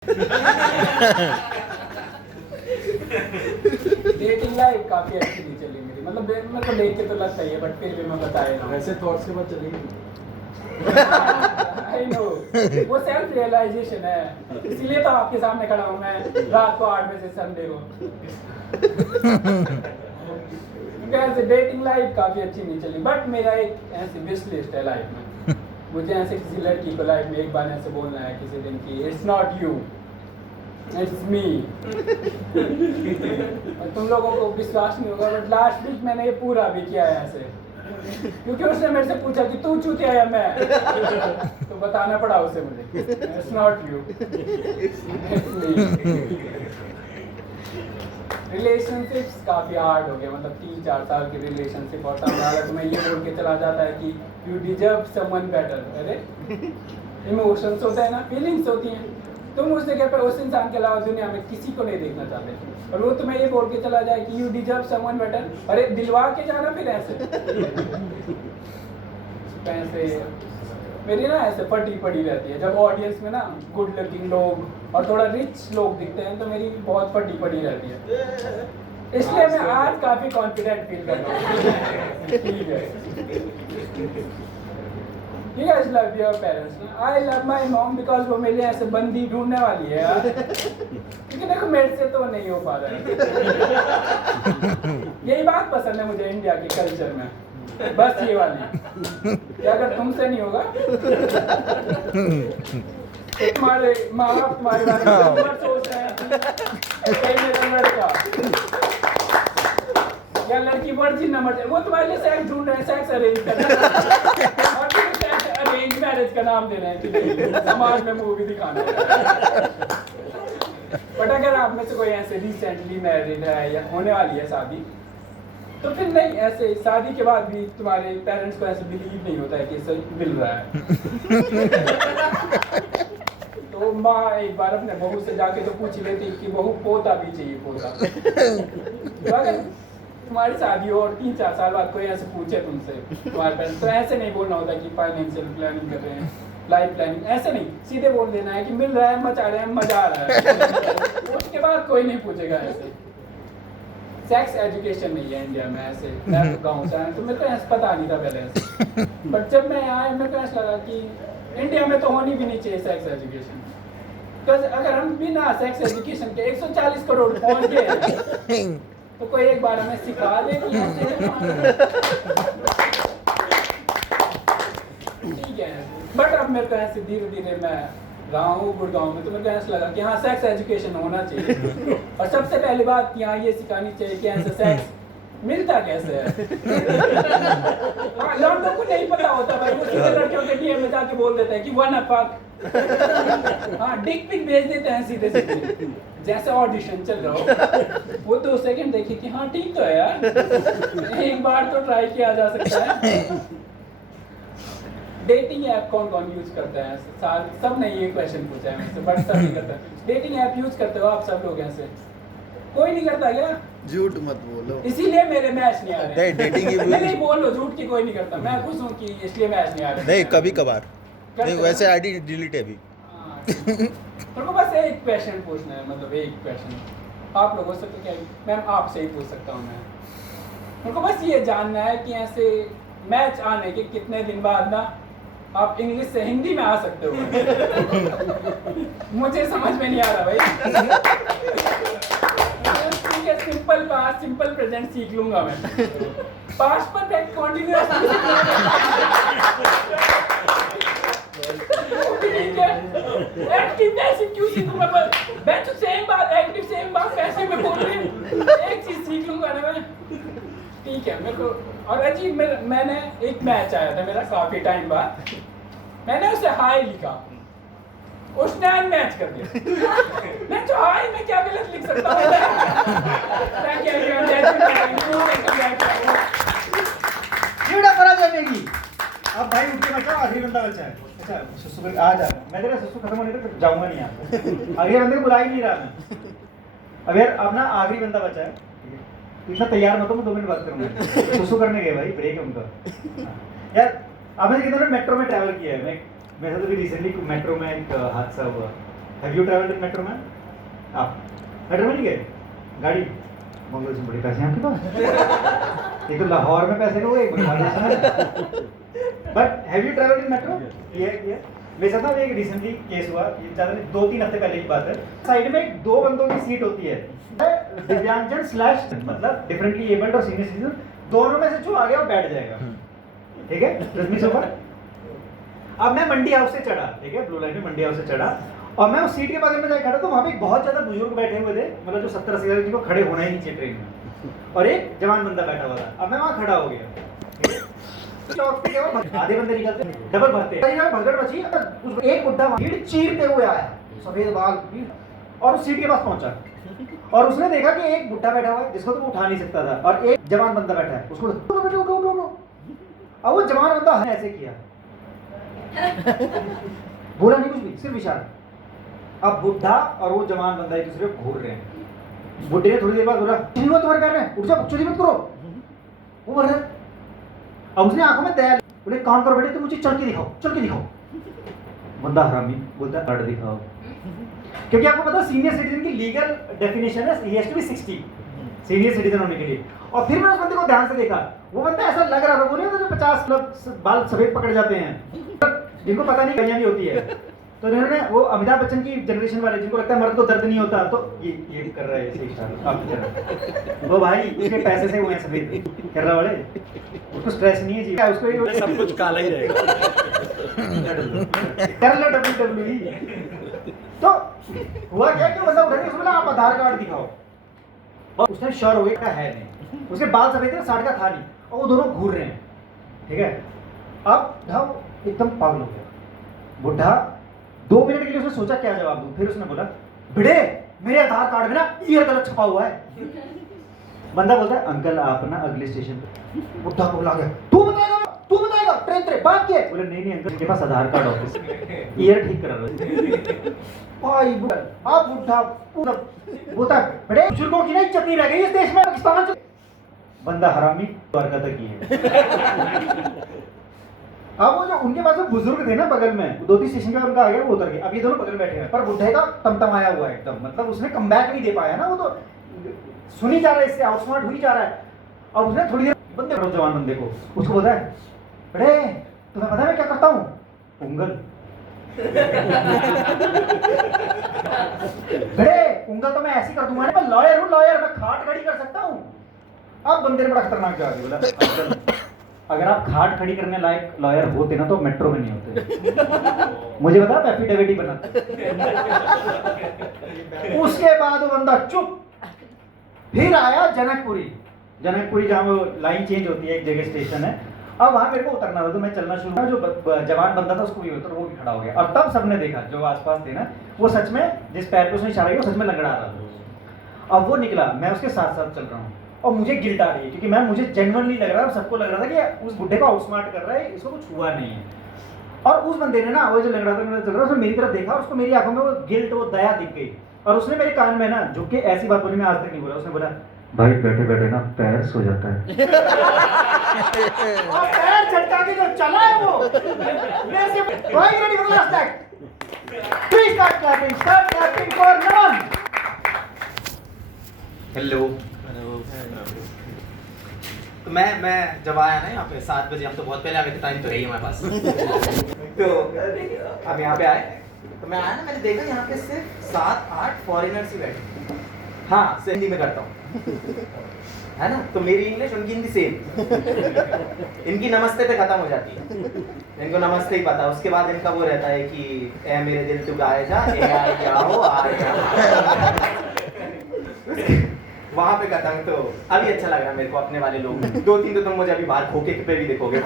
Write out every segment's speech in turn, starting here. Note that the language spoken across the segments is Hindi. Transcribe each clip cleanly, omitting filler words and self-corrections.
डेटिंग लाइफ काफी अच्छी नहीं चली मेरी, मतलब मेरे को देख के तो लगता ही है, बट फिर भी मैं बता रहा हूँ। वैसे थॉट्स के बाद चलेगी। आई नो, वो सेल्फ रियलाइजेशन है, इसीलिए तो आपके सामने खड़ा हूँ मैं रात को 8 बजे संडे को। ऐसे डेटिंग लाइफ काफी अच्छी नहीं चली, बट मेरा एक ऐसी विश लिस्ट है लाइफ में। मुझे ऐसे किसी लड़की को लाइफ में एक बार ऐसे बोलना है किसी दिन की it's not you, it's me. और तुम लोगों को विश्वास नहीं होगा, बट लास्ट वीक मैंने ये पूरा भी किया है ऐसे, क्योंकि उसने मेरे से पूछा कि तू चूतिया या मैं, तो बताना पड़ा उसे मुझे it's not you, it's me. Relationships काफ़ी हार्ड हो गया, मतलब 3-4 साल की रिलेशनशिप, और सामने वाला तुम्हें ये बोल के चला जाता है कि यू डिजर्व समवन बेटर। अरे इमोशंस होता है ना, फीलिंग्स होती हैं, तुम उस जगह पे उस इंसान के अलावा दुनिया में किसी को नहीं देखना चाहते, और वो तुम्हें ये बोल के चला जाए कि यू डिजर्व समवन बेटर। अरे दिलवा के जाना फिर ऐसे। पैसे मेरी ना ऐसे फटी पड़ी रहती है, जब ऑडियंस में ना गुड लुकिंग लोग और थोड़ा रिच लोग दिखते हैं तो मेरी बहुत फटी पड़ी रहती है, इसलिए मैं आज काफी कॉन्फिडेंट फील कर रहा हूँ। ठीक है, You guys love your parents ना? I love my mom because वो मेरे लिए ऐसे बंदी ढूंढने वाली है यार, क्योंकि देखो मेरे से तो नहीं हो पा रहा है। यही बात पसंद है मुझे इंडिया के कल्चर में, बस ये वाली कि अगर तुमसे नहीं होगा तो तुम्हारे माँ बाप तुम्हारे बारे में सोच रहे हैं कि मेरा लड़का या लड़की वर्जिन नंबर है, वो तुम्हारे लिए सेक्स ढूंढ रहे हैं, सेक्स अरेंज कर रहे हैं, और फिर सेक्स अरेंज मैरिज का नाम दे रहे हैं कि समाज में मूवी दिखाना है। बट अगर आप में से कोई ऐसे रिसेंटली मैरिड है या होने वाली है शादी, तो फिर नहीं, ऐसे शादी के बाद भी तुम्हारे पेरेंट्स को ऐसे बिलीव नहीं होता है कि इसे मिल रहा है। तो माँ एक बार अपने बहू से जाके तो पूछ लेती कि बहू पोता भी चाहिए, पोता। तो अगर तुम्हारी शादी हो और 3-4 साल बाद कोई ऐसे पूछे तुमसे तुम्हारे पेरेंट्स, तो ऐसे नहीं बोलना होता कि फाइनेंशियल प्लानिंग कर रहे हैं, लाइफ प्लानिंग, ऐसे नहीं, सीधे बोल देना है कि मिल रहा है, मचा रहे हैं, मजा आ रहा है। उसके बाद कोई नहीं पूछेगा ऐसे। सेक्स एजुकेशन नहीं है इंडिया में, ऐसे मैं गाँव से आया तो मेरे को ऐसा पता नहीं था पहले ऐसे, बट जब मैं आया मेरे को ऐसा लगा कि इंडिया में तो होनी भी नहीं चाहिए सेक्स एजुकेशन, बिकॉज अगर हम बिना सेक्स एजुकेशन के 140 करोड़ पहुंच गए तो कोई एक बार हमें सिखा दे कि ठीक है। बट अब मेरे को ऐसे धीरे धीरे मैं रहा हूँ गुड़गांव में, तो मेरे को ऐसा लगा कि हाँ सेक्स एजुकेशन होना चाहिए, और सबसे पहली बात यहाँ ये सिखानी चाहिए कि ऐसे सेक्स मिलता कैसे है। हाँ, लड़कों को नहीं पता होता भाई, वो सीधे लड़कियों के डीएम में जाके बोल देते हैं कि वन अप। हाँ, डिक पिक भेज देते हैं सीधे सीधे, जैसे ऑडिशन चल रहा हो, वो 2 सेकंड देखे कि हाँ ठीक तो है यार, एक बार तो ट्राई किया जा सकता है। डेटिंग ऐप कौन कौन यूज करता है? सब ने ये क्वेश्चन पूछा है मुझसे, बट सब नहीं करता। डेटिंग ऐप यूज करते हो आप सब लोग? ऐसे कोई नहीं करता क्या? झूठ मत बोलो, इसीलिए मेरे मैच नहीं आ रहे। नहीं डेटिंग नहीं बोलो झूठ की कोई नहीं करता, मैं खुश हूँ कि इसलिए मैच नहीं आ रहे। नहीं, कभी कभार नहीं, वैसे आईडी डिलीट है अभी। मेरे को बस एक क्वेश्चन पूछना है, मतलब एक क्वेश्चन आप लोगों से, तो क्या मैम आपसे ही पूछ सकता हूँ मैं। मेरे को बस ये जानना है कि ऐसे मैच आने के कितने दिन बाद ना आप इंग्लिश से हिंदी में आ सकते हो? मुझे समझ में नहीं आ रहा भाई। ठीक है, सिंपल पास्ट सिंपल प्रेजेंट सीख लूंगा मैं, past perfect continuous active passive क्यों सीखूंगा? मैं तो सेम बात एक्टिव सेम बात पैसिव में बोल रही हूँ, एक चीज सीख लूंगा ना मैं। ठीक है, मेरे को और अजीब मैंने एक मैच आया था मेरा काफी टाइम बाद, मैंने उसे हाई लिखा, उसने अनमैच कर दिया। मैं जो हाई में क्या गलत लिख सकता हूँ? अब भाई उठ के बचा, आखिरी बंदा बचा है। अच्छा ससुर आ जा, मैं तेरा ससुर खत्म होने तक जाऊंगा नहीं यहाँ, आखिरी बंदे को बुला ही नहीं रहा मैं। अब यार अपना आखिरी बंदा बचा है, इतना तैयार मत हो, मैं 2 मिनट बात करूंगा। सुसु करने गए भाई, ब्रेक है उनका। यार आपने कितने मेट्रो में ट्रैवल किया है? मैं वैसे तो भी रिसेंटली मेट्रो में एक हादसा हुआ, have you travelled in metro man? आप मेट्रो में नहीं गए? गाड़ी मंगल से बड़े पैसे हैं आपके पास। एक तो लाहौर में पैसे लोगे, एक बांग्लादेश में। But have you travelled in metro? ये मेरे साथ ना एक रिसेंटली केस हुआ, ये ज़्यादा नहीं 2-3 हफ्ते पहले की बात है। साइड में 2 बंदों की सीट होती है, दिव्यांगजन स्लैश मतलब डिफरेंटली एबल्ड और सीनियर सिटीजन, दोनों में से जो आ गया वो बैठ जाएगा, ठीक है? रजनी सोफा। अब मैं मंडी हाउस से चढ़ा, ठीक है, ब्लू लाइन में मंडी हाउस से चढ़ा, और मैं उस सीट के बगल में जाके खड़ा, तो वहाँ पे बहुत ज़्यादा बुजुर्ग बैठे हुए थे, मतलब जो 70-80 साल जिनको खड़े होना ही नहीं चाहिए ट्रेन में, और एक जवान बंदा बैठा हुआ था। अब मैं वहाँ खड़ा हो गया, चौक पे क्या आधे बंदे निकलते, डबल भरते, भगदड़ मची। एक बुड्ढा भीड़ चीरते हुए आया, सफेद बाल, और उस सीट के पास पहुंचा, और उसने देखा कि एक बुड्ढा बैठा हुआ है जिसको तो उठा नहीं सकता था, और एक जवान बंदा बैठा है, उसको उठो। अब वो जवान बंदा ऐसे किया, बोला नहीं कुछ भी, सिर्फ इशारा। अब बुड्ढा और वो जवान बंदा एक दूसरे को घूर रहे हैं। बुड्ढे ने थोड़ी देर बाद बोला, तुम्हारे कर रहे हैं, उठ जाओ, चोरी मत करो। वो बोल रहा, अब उसने आंखों में दया, बोले काम करो बेटे, तुम मुझे चल के दिखाओ। बंदा हरामी बोलता, कार्ड दिखाओ, क्योंकि आपको पता है सीनियर सिटीजन की लीगल डेफिनेशन है ही has to be 60 senior citizen होने के लिए। और फिर मैंने उस बंदे को ध्यान से देखा, वो बंदा ऐसा लग रहा था, बोले तो जो 50 मतलब बाल सफेद पकड़ जाते हैं, जिनको पता नहीं कहीं भी होती है, तो उन्होंने वो अमिताभ बच्चन की जनरेशन वाले जिनको लगता है मर्द को दर्द नहीं होता, तो ये कर रहा है ऐसे इशारा, आप कर वो भाई उसके पैसे से हुए हैं सफेद कर रहा वाले, उसको स्ट्रेस नहीं है जी, उसको सब कुछ काला ही रहेगा। कर लो WWE। तो हुआ क्या कि बंदा उठा के उसने बोला आप आधार कार्ड दिखाओ, और उसने श्योर हो गया है नहीं, उसके बाल सफेद थे, 60 का था नहीं, और वो दोनों घूर रहे हैं, ठीक है। अब ढाव एकदम पागल हो गया बुढ़ा, 2 मिनट के लिए उसने सोचा क्या जवाब दूं, फिर उसने बोला, भिड़े मेरे आधार कार्ड में ना ईयर गलत छपा हुआ है। बंदा बोलता है, अंकल आप ना अगले स्टेशन पे। बुढ़ा बोला गया, तू बताएगा ट्रेन तेरे बाप की है? बोले नहीं अंकल के पास आधार कार्ड ऑफिस, ईयर ठीक करा रहा भाई। आप बुढ़ा पूरा बोलता है, बड़े बुजुर्गों की ना इज्जत नहीं रह गई इस देश में, पाकिस्तान में। बंदा हरामी हरकत की है। अब वो जो उनके पास जो बुजुर्ग थे ना बगल में, 2-3 स्टेशन पे उनका आ गया, वो उतर गया, अब ये दोनों बगल बैठे हैं, पर बुढ़े का तमतमाया हुआ है एकदम, मतलब उसने कमबैक नहीं दे पाया ना, वो तो सुनी जा रहा है, इससे आउटस्मार्ट हुई जा रहा है। अब उसने थोड़ी देर बंदे करो जवान बंदे को, उसको बोला है, बड़े तुम्हें पता है मैं क्या करता हूँ? उंगल। बड़े उंगल तो मैं ऐसी कर दूंगा, मैं लॉयर हूँ, मैं खाट खड़ी कर सकता हूँ। अब बंदे ने बड़ा खतरनाक जवाब दिया, बोला अगर आप खाट खड़ी करने लायक लॉयर होते ना तो मेट्रो में नहीं होते। मुझे बता, एफिडेविट ही बनाते। उसके बाद वो बंदा चुप। फिर आया जनकपुरी जहाँ वो लाइन चेंज होती है, एक जगह स्टेशन है। अब वहाँ मेरे को उतरना था, तो मैं चलना शुरू किया, जो जवान बंदा था उसको भी उतर, वो भी खड़ा हो गया। और तब सबने देखा, जो आसपास थे ना, वो सच में जिस पैर पे उसने इशारा किया वो सच में लंगड़ा रहा था। अब वो निकला, मैं उसके साथ साथ चल रहा हूँ, और मुझे गिल्ट आ रही है, क्योंकि मुझे जेन्युइनली लग रहा है, सबको लग रहा था कि उस बुड्ढे को आउटस्मार्ट कर रहा है, इसको कुछ हुआ नहीं है। और उस बंदे ने ना, वो जो लग रहा था मेरा चल रहा, उसने मेरी तरफ देखा, और उसको मेरी आंखों में वो गिल्ट, वो दया दिख गई, और उसने मेरे कान में ना झुक के ऐसी बात बोली, मैं आज तक नहीं बोला। उसने बोला, भाई बैठे बैठे ना पैर सो जाता है। और पैर झटका के जो चला है वो, भाई ready for the last act, please start clapping for Naman. Hello. तो मैं जब आया ना यहाँ पे 7 बजे, हम तो बहुत पहले आ गए थे, टाइम तो है ही हमारे पास। तो अब यहाँ पे आए, तो मैं आया ना, मैंने देखा यहाँ पे सिर्फ 7-8 फॉरेनर्स ही बैठे। हाँ, हिंदी में करता हूँ, है ना, तो मेरी इंग्लिश उनकी हिंदी सेम। इनकी नमस्ते पे खत्म हो जाती है, इनको नमस्ते ही पता, उसके बाद इनका वो रहता है कि ए मेरे दिल तू गाए जा, ए आए जाओ आए जा। वहां पे खत्म। तो अभी अच्छा लग रहा है मेरे को, अपने वाले लोग 2-3 तो तुम मुझे अभी बाहर खोके पे भी देखोगे।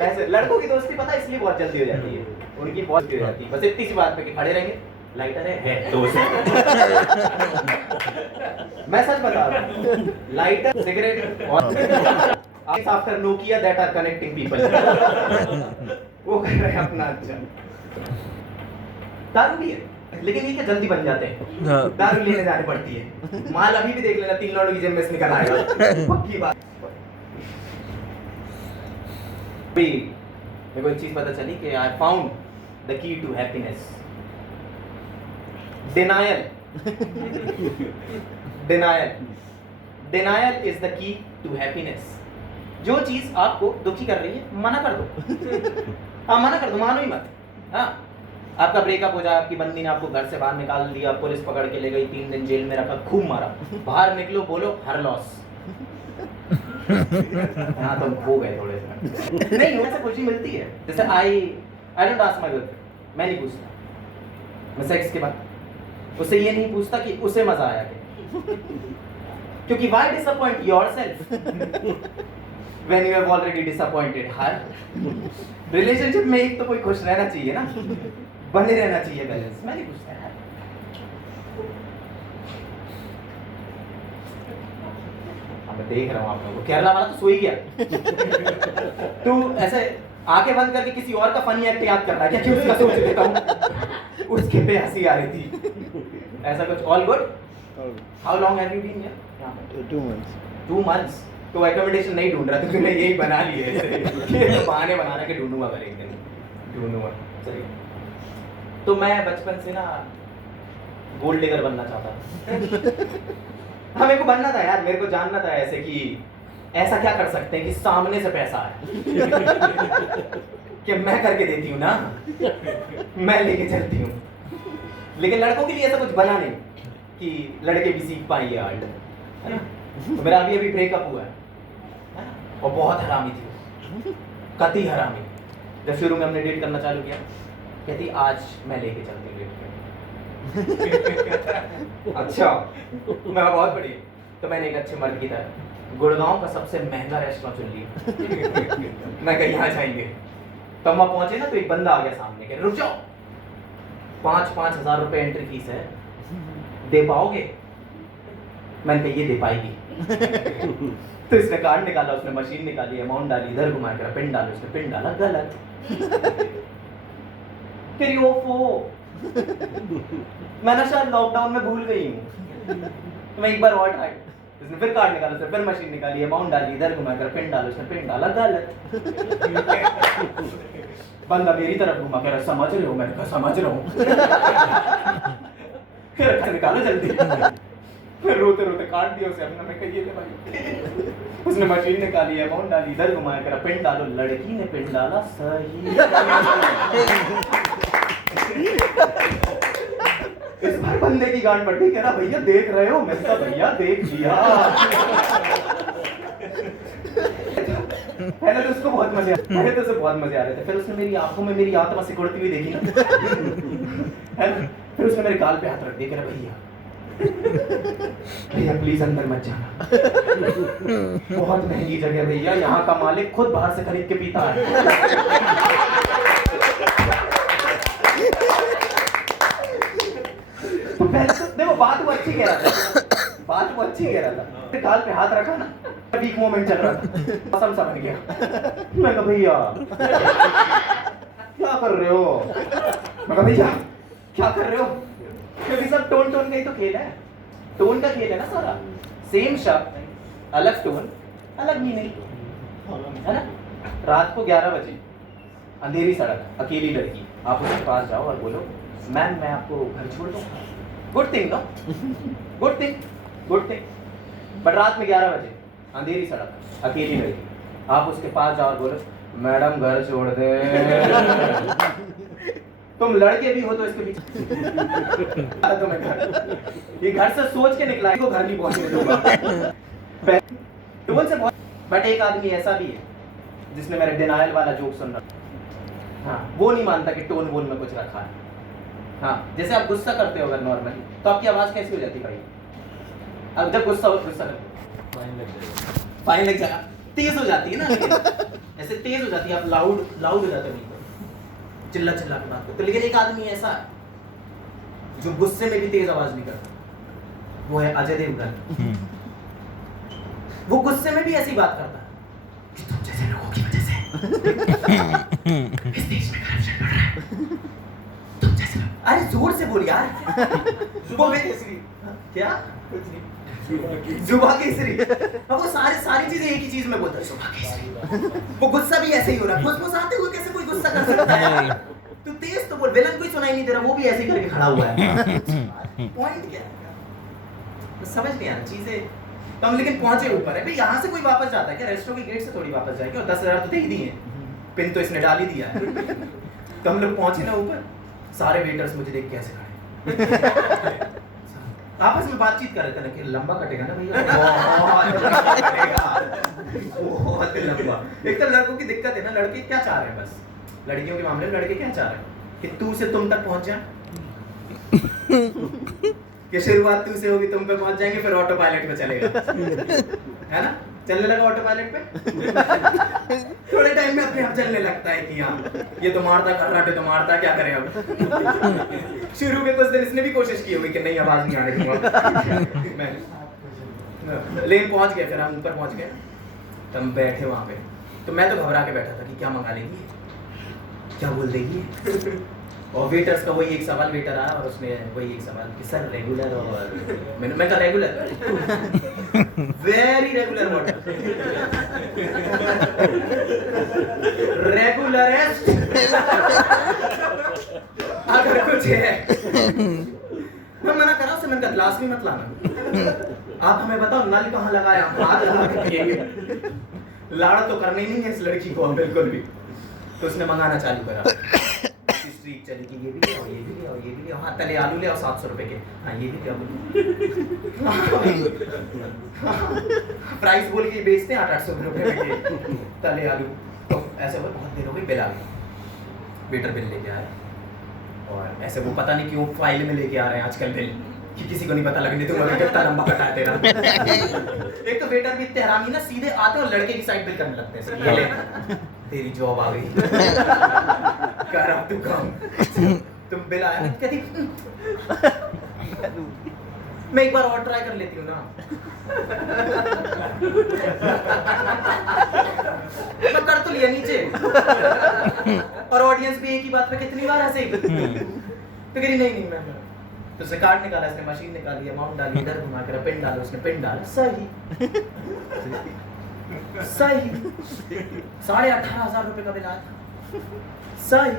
ऐसे लड़कों की दोस्ती पता है इसलिए बहुत जल्दी हो जाती है, उनकी बहुत जल्दी हो जाती है, बस इतनी सी बात पे कि खड़े रहेंगे, लाइटर है दोस्त। मैं सच बता रहा हूँ, लाइटर, सिगरेट और after Nokia that are connecting people, वो कर रहे हैं अपना। अच्छा, दारू भी है, लेकिन ये क्या जल्दी बन जाते हैं, दारू लेने जाने पड़ती है। माल अभी भी देख लेना, 3 लौड़ों की जेब में से निकल आएगा, पक्की बात। अभी मेरे को एक चीज पता चली कि I found the key to happiness. Denial. Denial is the key to happiness. जो चीज आपको दुखी कर रही है मना कर दो। हाँ मना कर दो, मानो ही मत। हाँ आपका ब्रेकअप हो जाए, आपकी बंदी ने आपको घर से बाहर निकाल दिया, पुलिस पकड़ के ले गई, 3 दिन जेल में रखा, खूब मारा, बाहर निकलो बोलो हर लॉस। हाँ तुम खो गए थोड़े से। नहीं वैसे खुशी मिलती है। जैसे I don't ask my girlfriend, मैं नहीं पूछता मैं सेक्स के बाद उससे ये नहीं पूछता कि उसे मजा आया क्या, क्योंकि why disappoint yourself when you have already disappointed her. Relationship में एक तो कोई खुश रहना चाहिए ना, बने रहना चाहिए बैलेंस। मैं नहीं पूछता यार। मैं देख रहा हूँ आप लोगों को, केरला वाला तो सो ही गया। तू ऐसे आंखें बंद करके किसी और का फनी एक्ट याद कर रहा है क्या, कि उसका सोच लेता हूँ, उसके पे हंसी आ रही थी। ऐसा कुछ। All good? How long have you been here? 2 months. 2 months। तो एकोमोडेशन नहीं ढूंढ रहा, तो तूने यही बना ली है ऐसे। बहाने बना रहा कि ढूंढूंगा मैं एक दिन, ढूंढूंगा। चलिए, तो मैं बचपन से ना गोल्ड डिगर बनना चाहता था। हाँ मेरे को बनना था यार, मेरे को जानना था ऐसे कि ऐसा क्या कर सकते हैं कि सामने से पैसा आए। कि मैं करके देती हूँ ना, मैं लेके चलती हूँ। लेकिन लड़कों के लिए ऐसा कुछ बना नहीं कि लड़के भी सीख पाएंगे आर्ट, है ना। तो मेरा अभी ब्रेकअप हुआ है और बहुत हरामी थी, कति हरामी। जब शुरू में हमने डेट करना चालू किया, कहती आज मैं लेके चलती हूँ डेट पे। अच्छा मैं बहुत बढ़िया। तो मैंने एक अच्छे मर्द की तरह गुड़गांव का सबसे महंगा रेस्टोरेंट चुन लिया। मैं कहा यहाँ जाएंगे। तो हम वहाँ पहुंचे ना, तो एक बंदा आ गया सामने, कह रुक जाओ, 5-5 हज़ार रुपए एंट्री फीस है, दे पाओगे? मैंने कहा ये दे पाएगी। तो इसने कार्ड निकाला, उसने मशीन निकाली, अमाउंट डाली, इधर घुमा कर पिन डालो, उसने पिन डाला गलत। फिर ओफो, मैं ना शायद लॉकडाउन में भूल गई हूँ, तो मैं एक बार और ट्राई। उसने फिर कार्ड निकाला, उसने फिर मशीन निकाली, अमाउंट डाली, इधर घुमा कर पिन डालो, उसने पिन डाला गलत। बंदा मेरी तरफ घुमा कर समझ रहे हो? मैंने कहा समझ रहा हूँ। फिर अच्छा निकालो जल्दी। फिर रोते रोते काट दिया उसे अपना। मैं कहिए थे भाई। उसने मशीन निकाली, अमाउंट डाली, इधर घुमाया कर पिन डालो, लड़की ने पिन डाला सही। इस बार बंदे की गांड पड़ गई, कह रहा भैया देख रहे हो? मैं कहा भैया देख लिया। पहले तो उसको बहुत मजे आ रहे थे। फिर उसने मेरी आंखों में मेरी आत्मा सिकुड़ती हुई देखी ना। फिर उसने मेरे गाल पे हाथ रख दिया, कह रहा भैया भैया प्लीज अंदर मत जाना, बहुत महंगी जगह भैया, यहाँ का मालिक खुद बाहर से खरीद के पीता है। तो पहले तो देखो बात वो अच्छी कह रहा था, फिर गाल पे हाथ रखा ना, वीक मोमेंट चल रहा था, कसम सा बन गया। मैं कहा भैया क्या कर रहे हो? मैं कहा भैया क्या कर रहे हो? क्योंकि सब टोन का ही तो खेल है, टोन का खेल है ना सारा। सेम शब्द अलग टोन अलग मीनिंग, है ना। रात को 11 बजे अंधेरी सड़क, अकेली लड़की, आप उसके पास जाओ और बोलो मैम मैं आपको घर छोड़ दूँ। Good thing no, good thing. But रात में 11 बजे अंधेरी सड़क, अकेली लड़की, आप उसके पास जाओ और बोलो मैडम घर छोड़ दे। तुम लड़के भी हो तो इसके पीछे तुम्हें घर, ये घर से सोच के निकला है, घर नहीं पहुंचने दूंगा। टोन से बहुत। बट एक आदमी ऐसा भी है जिसने मेरे डिनायल वाला जोक सुन रहा, हाँ वो नहीं मानता कि टोन वोन में कुछ रखा है। हाँ जैसे आप गुस्सा करते हो अगर नॉर्मली, तो आपकी आवाज कैसी हो जाती है भाई? अब जब गुस्सा फाइन लग जाएगा, तेज हो जाती है ना, ऐसे तेज हो जाती है, आप लाउड हो जाते हो, चिल्ला के बात करते। लेकिन एक आदमी ऐसा है जो गुस्से में भी तेज आवाज नहीं करता, वो है अजय देवगन। वो गुस्से में भी ऐसी बात करता है कि तुम जैसे लोगों की वजह से इस देश में करप्शन बढ़ रहा है, तुम जैसे। अरे जोर से बोल यार। जुबा केसरी क्या? जुबा केसरी। वो सारी चीजें एक ही चीज में बोलता है, जुबा केसरी। वो गुस्सा भी ऐसे ही हो रहा है, फुसफुसाते हुए कैसे कोई गुस्सा कर सकता है? तू तेज तो बोल, विलन को ही सुनाई नहीं दे रहा, वो भी ऐसे ही करके खड़ा हुआ है। पॉइंट क्या है? समझ नहीं आ रहा चीजें। तो हम लेकिन पहुंचे ऊपर है भाई, यहाँ से कोई वापस जाता है क्या? रेस्टोरेंट के गेट से थोड़ी वापस जाएगा, और 10,000 तो दे ही दिए, पिन तो इसने डाल ही दिया है। तो हम लोग पहुंचे ना ऊपर, सारे वेटर्स मुझे देख के ऐसे खड़े आपस में बातचीत कर रहे थे ना कि लंबा कटेगा ना भैया, बहुत लंबा। एक तो लड़कों की दिक्कत है ना, लड़के क्या चाह रहे हैं, बस लड़कियों के मामले में लड़के क्या चाह रहे हैं कि तू से तुम तक पहुंच जाए, कि शुरुआत तू से होगी, तुम पे पहुंच जाएंगे, फिर ऑटो पायलट पे चलेगा, है ना? चलने लगा ऑटो पायलट पे। थोड़े टाइम में अपने आप चलने लगता है कि हाँ ये तो मारता, कर्राटे तो मारता, क्या करें अब। शुरू में कुछ दिन इसने भी कोशिश की होगी कि नहीं आवाज नहीं आने दूंगा मैं, लेकिन पहुंच गए, फिर हम ऊपर पहुंच गए, तो हम बैठे वहां पे। तो मैं तो घबरा के बैठा था कि क्या मंगा लेंगी, क्या बोल देगी। और वेटर्स का वही एक सवाल, वेटर आया और उसने वही एक सवाल कि सर रेगुलर, और मैं कहा रेगुलर, वेरी रेगुलर वाटर, रेगुलरेस्ट अगर कुछ है। मैं मना कर रहा हूँ, मैंने कहा ग्लास भी मत लाना, आप हमें बताओ नल कहाँ लगाया, हाथ लगा के पिएंगे। लाड़ तो करना ही नहीं है इस लड़की को बिल्कुल भी। तो उसने मंगाना चालू करा, स्ट्रीट चली कि ये भी ले आओ, ये भी ले आओ, ये भी ले आओ, हाँ तले आलू ले आओ 700 रुपए के, हाँ ये भी ले आओ। प्राइस बोल के बेचते हैं 800 रुपए के तले आलू। तो ऐसे वो बहुत देर हो गई, बिल आ गया, वेटर बिल लेके आया, और ऐसे वो पता नहीं क्यों फाइल में लेके आ रहे हैं आजकल बिल, कि किसी को नहीं पता लगने दूंगा कितना लंबा कटा है तेरा। एक तो वेटर भी इतने हरामी ना, सीधे आते और लड़के की साइड बिल करने लगते हैं, ये ले तेरी जॉब आ गई, कर अब तू काम, तुम बिल आया, कहती मैं एक बार और ट्राई कर लेती हूँ ना। मैं कर तो लिया नीचे, और ऑडियंस भी एक ही बात पे कितनी बार हंसे। तो कह रही नहीं मैं, तो उसने कार्ड निकाला, इसने मशीन निकाली, अमाउंट डाली, इधर घुमा कर पिन डाला, उसने पिन डाला, सही सही 18,500 रुपए का बिल आया था, सही।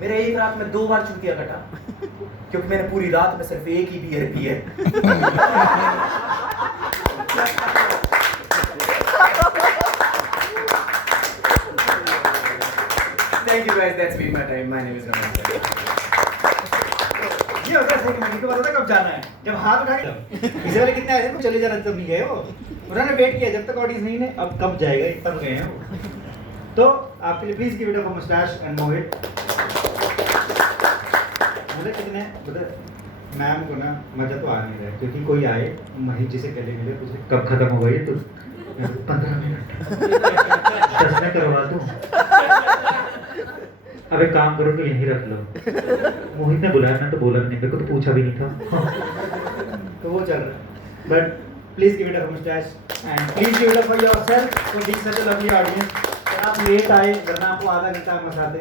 मेरे एक रात में 2 बार चूतिया कटा, क्योंकि मैंने पूरी रात में सिर्फ एक ही बियर पी है। Thank you guys, that's been my time. My name is Ramesh. ये होता है कि मैं तो पता था कब जाना है, जब हाथ उठा के इसे वाले कितने आए थे, चले जाना तब नहीं गए वो, उन्होंने वेट किया जब तक ऑडियंस नहीं ने, अब कब जाएगा तब गए हैं वो। तो आपके लिए please give it up for moustache and Mohit. मतलब कितने मैम को ना मजा तो आ नहीं रहा है, क्योंकि कोई आए महित जी से गले मिले, पूछे कब खत्म हो गई, तो 15 मिनट 10 मिनट करवा दूं। अब एक काम करो तो यहीं रख लो। मोहित ने बुलाया, मैं तो बोला नहीं, मेरे को तो पूछा भी नहीं था। तो वो चल रहा है, but please give it up for moustache and please give it up for yourself for being such a lovely audience. आप लेट आए, वरना आपको आधा घंटा हम हंसाते,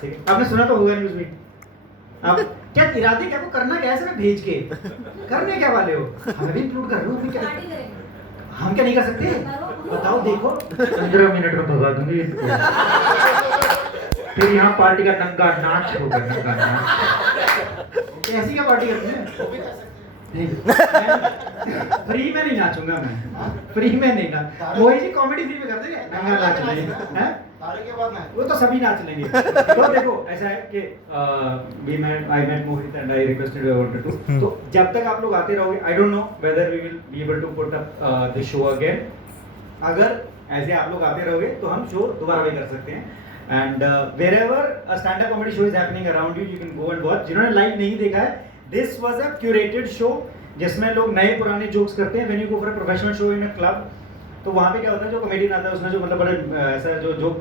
ठीक है? आपने सुना तो होगा न्यूज़ में। आप क्या इरादे, क्या को करना क्या है सर, भेज के करने क्या वाले हो? हमें भी इंक्लूड कर लो, क्या हम क्या नहीं कर सकते? बताओ, देखो 15 मिनट में भगा दूंगी इसको। फिर यहाँ पार्टी का नंगा नाच होगा, नंगा नाच। ऐसी क्या पार्टी करते हैं? फ्री में नहीं नाचूंगा मैं, फ्री में नहीं नाच। वही जी कॉमेडी फ्री में कर देंगे, नंगा नाच लेंगे, हैं? वो तो सभी नाच लेंगे। तो देखो ऐसा है कि I met Mohit and I requested I wanted to. तो जब तक आप लोग आते रहोगे, I don't know whether we will be able to put up the show again. अगर ऐसे आप लोग आते रहोगे तो हम शो दोबारा भी कर सकते हैं। And wherever a stand-up comedy show is happening around you, you can go and watch. जिन्होंने लाइव नहीं देखा है, this was a curated show जिसमें लोग नए पुराने जोक्स करते हैं। When you go for a professional show in a club, तो वहाँ पे क्या होता है, जो कॉमेडियन आता है उसमें जो मतलब बड़े ऐसा जो जोक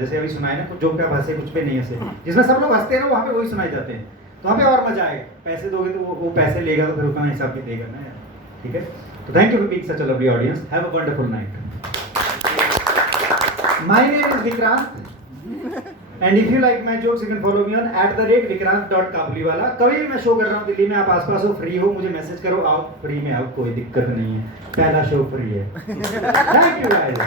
जैसे अभी सुनाए ना, कुछ जोक पे आप हंसे, कुछ पे नहीं हंसे, जिसमें सब लोग हंसते हैं ना, वहाँ पे वही सुनाए जाते हैं। तो वहाँ पे और मजा आएगा। पैसे दोगे तो वो पैसे लेगा, तो फिर उतना हिसाब भी देगा ना यार, ठीक है? तो thank you for being such a lovely audience. Have a wonderful night. My name is Vikrant and if you like my jokes you can follow me on @vikrant.kabuliwala। कभी भी मैं शो कर रहा हूँ दिल्ली में, आप आसपास हो, फ्री हो, मुझे मैसेज करो, आओ, फ्री में आओ, कोई दिक्कत नहीं है, पहला शो फ्री है। Thank you guys.